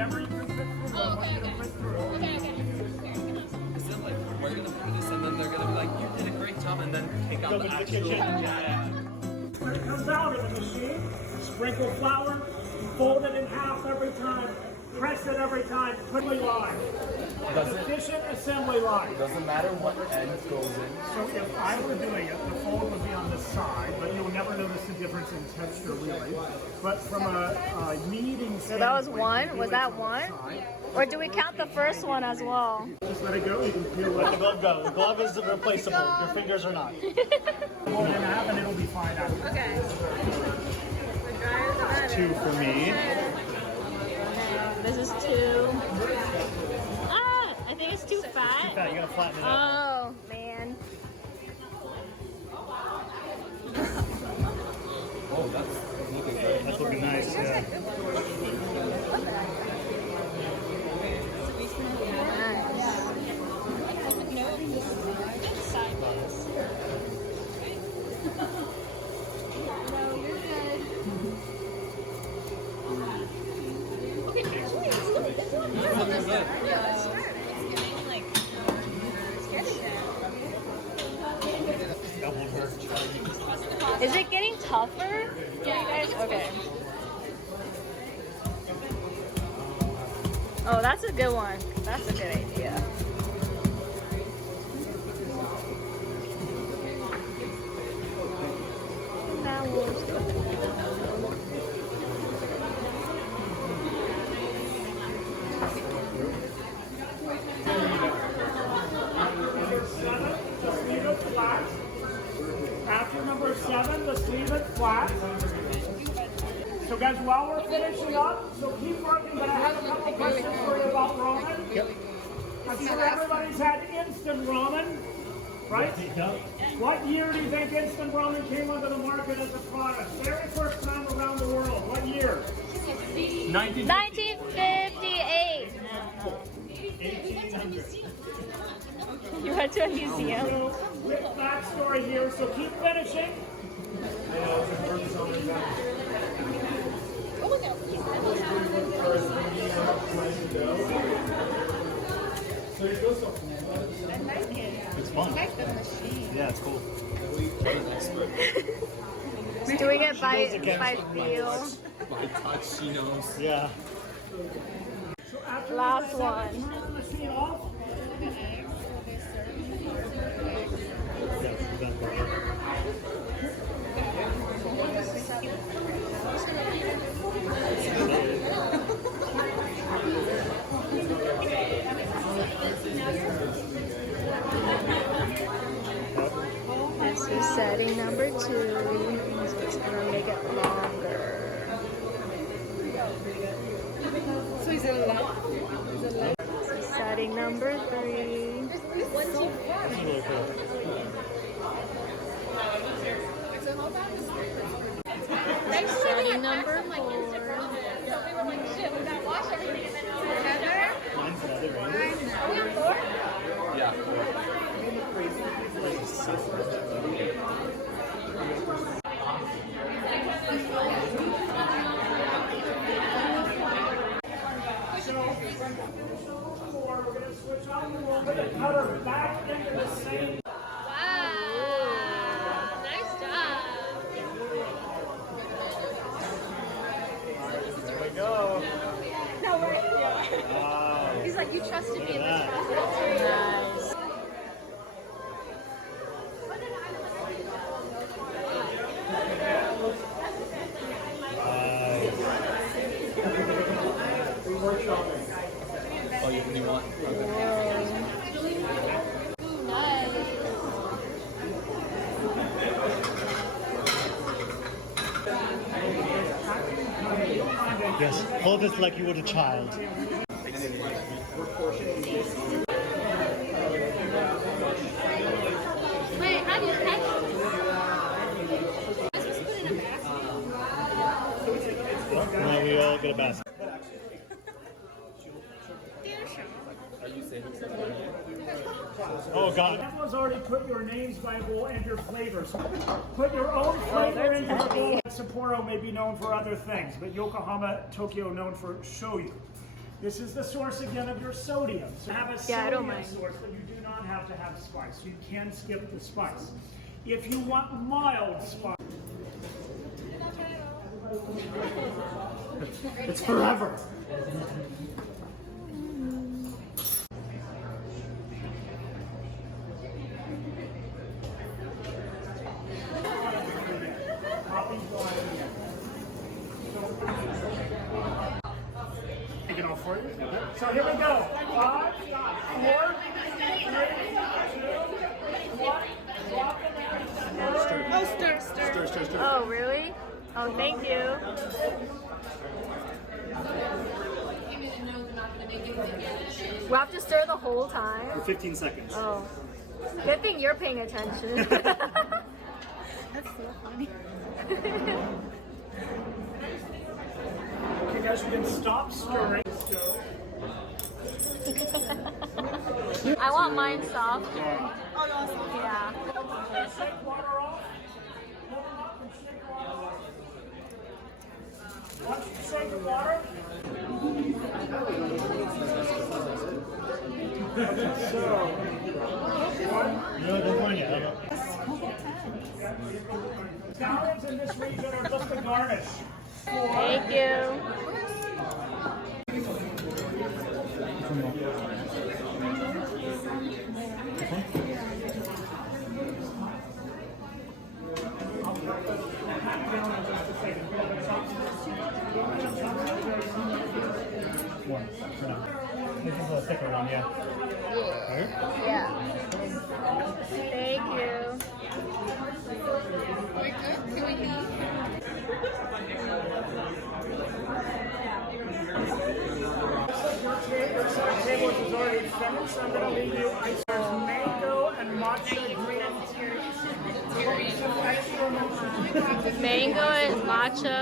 whatever you can fit through, I want you to fit through. Okay. Is it like we're gonna put this and then they're gonna be like, you did a great job, and then kick out the actual. When it comes out of the machine, sprinkle flour, fold it in half every time, press it every time, assembly line. Efficient assembly line. Doesn't matter what end goes in. So if I were doing it, the fold would be on this side, but you'll never notice the difference in texture really. But from a kneading standpoint, So that was one? Was that one? Or do we count the first one as well? just let it go, you can peel Let the it. glove go. The glove is replaceable. Your fingers are not. Fold it in half and it'll be fine after. Okay. The drier the better. 2 for me. This is 2. Ah! I think it's too fat. Yeah, you gotta flatten it out. Oh, man. Oh, that's looking good. That's looking nice. Yeah. Is it getting tougher? Yeah. Okay. Oh, that's a good one. That's a good idea. That was Just leave it flat. After number 7, just leave it flat. So guys, while we're finishing up, so keep working, but I have a couple questions for you about ramen. Yep. I'm sure everybody's had instant ramen, right? What year do you think instant ramen came onto the market as a product? Very first time around the world. What year? 1958. You went to a museum. So, quick backstory here, so keep finishing. It's fun. Yeah, it's cool. He's doing it by against feel. By touch, she knows. Yeah. So after Last you one. turn the machine off, This is setting number 2. So it's gonna make it longer. So is it long? This is setting number 3. This is really cool. Setting number 4. Mine's another range. Yeah. we're going to switch on and we're going to cut her back into the same. Wow! Nice job! There we go. No, we're Wow. He's like, you trusted me in this Nice. process. Nice. Oh, you want? Okay. Yes. Hold this like you would a child. Wait, how do you catch Now we all get a basket. Are you saving something? Oh God. Everyone's already put your names by will and your flavors. Put your own flavor into the bowl. Sapporo may be known for other things, but Yokohama, Tokyo known for shoyu. This is the source again of your sodium. So have a Yeah, I don't sodium mind. source, but you do not have to have spice. You can skip the spice. If you want mild spice, it's forever. Take it off for you. So here we go. 5, 4, 3, 2, 1. Drop it and stir. Oh, stir. Oh, really? Oh, thank you. We have to stir the whole time? For 15 seconds. Oh. Good thing you're paying attention. That's so funny. Okay, guys, you can stop stirring. I want mine softer. Oh, no, it's Yeah. Shake water off. Pull them up and shake water off. Once you shake the water, No, don't mind yet. scallions in this region are just a garnish. Thank you. One. This is a thicker one, yeah. Yeah. Thank you. We're good? Can we leave? Your table is already finished, so I'm going to leave you ice cream, mango and matcha green tea. Mango and matcha.